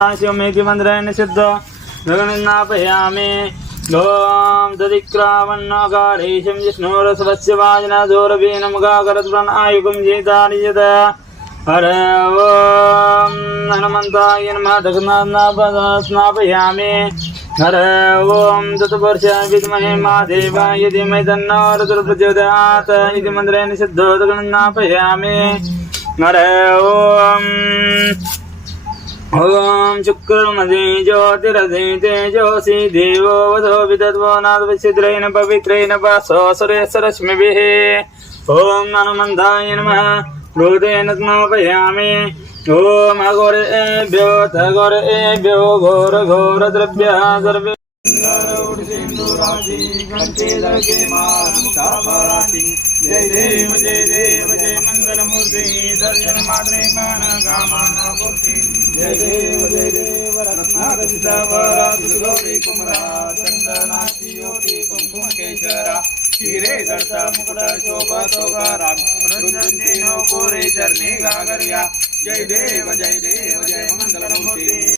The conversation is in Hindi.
शिवमेति मन्त्रेण सिद्ध गगनन्नापयामि ॐ दधिक्रावन्नकारेशं विष्णोरसवस्य वाजनादोरवेन मुखाकरद्वनायुगं जेतानि यत हर ॐ हनुमन्ताय नमः। दग्नापयामि हर ॐ तत्पुरुष विद्महे महादेवाय धीमहि तन्नो रुद्रप्रचोदयात् इति मन्त्रेण हर ॐ ॐ शुक्रमदे ज्योतिरदे तेजोऽसि देवो वधो विदद्वो नादविच्छिद्रेण पवित्रेण वासोऽसुरेश्वरश्मिभिः ॐ हनुमन्ताय नमः। भूतेन स्मापयामि ॐ अघोरेभ्यो तघोरेभ्यो घोरघोरद्रव्यः सर्वे। जय देव जय देव। जय जय देव जय देव रत्नावर कुमरा चंदनाची ओटी कुंकुम केशरा शिरे दर्ता मुकुट शोभा सोगारा मृत्युंदिनो कोरे जय देव जय देव जय